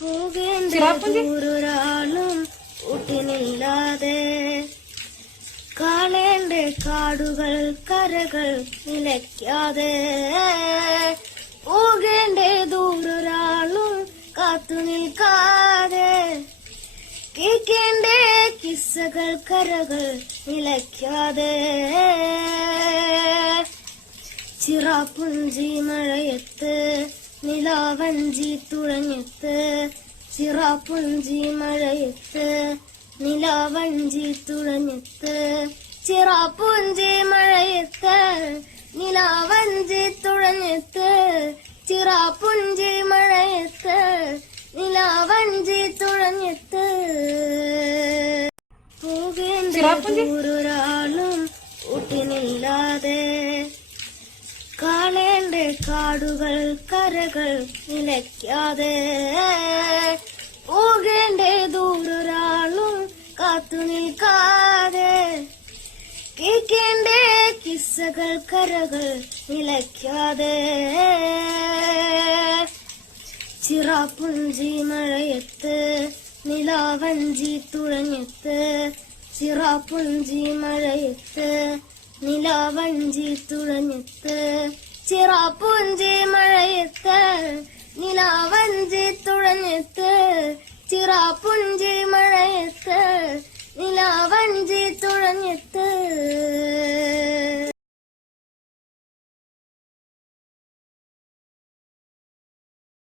ദൂരൊരാളും കൂട്ടിനില്ലാതെ കാണേണ്ട കാടുകൾ കരകൾ നിലയ്ക്കാതെ. പോകേണ്ട ദൂരൊരാളും കാത്തു നിൽക്കാതെ. കേൾക്കേണ്ട കിസ്സകൾ കരകൾ നിലയ്ക്കാതെ. ചിറാപ്പുഞ്ചി മഴയത്ത് നിലാവഞ്ചി തുഴഞ്ഞെത്ത് ചിറാപ്പുഞ്ചി മഴയത്ത് നിലാവഞ്ചി തുഴഞ്ഞെത്ത് ചിറാപ്പുഞ്ചി മഴയത്ത് നിലാവഞ്ചി തുഴഞ്ഞെത്ത് ചിറാപ്പുഞ്ചി മഴയത്ത് നിലാവഞ്ചി തുഴഞ്ഞെത്ത് പോകേണ്ട കാണേണ്ട കാടുകൾ കരകൾ നിലയ്ക്കാതെ. പോകേണ്ടേ ദൂരൊരാളും കാത്തു നിൽക്കാതെ. കേൾക്കേണ്ട കിസ്സകൾ കരകൾ നിലയ്ക്കാതെ. ചിറാപ്പുഞ്ചി മഴയത്ത് നിലാവഞ്ചി തുഴഞ്ഞത്ത്. ചിറാപ്പുഞ്ചി മഴയത്ത് നിലാവഞ്ചി തുഴഞ്ഞെത്ത്. ചിറാപ്പുഞ്ചി മഴയത്ത് നിലാവഞ്ചി തുഴഞ്ഞെത്ത് ചിറാപ്പുഞ്ചി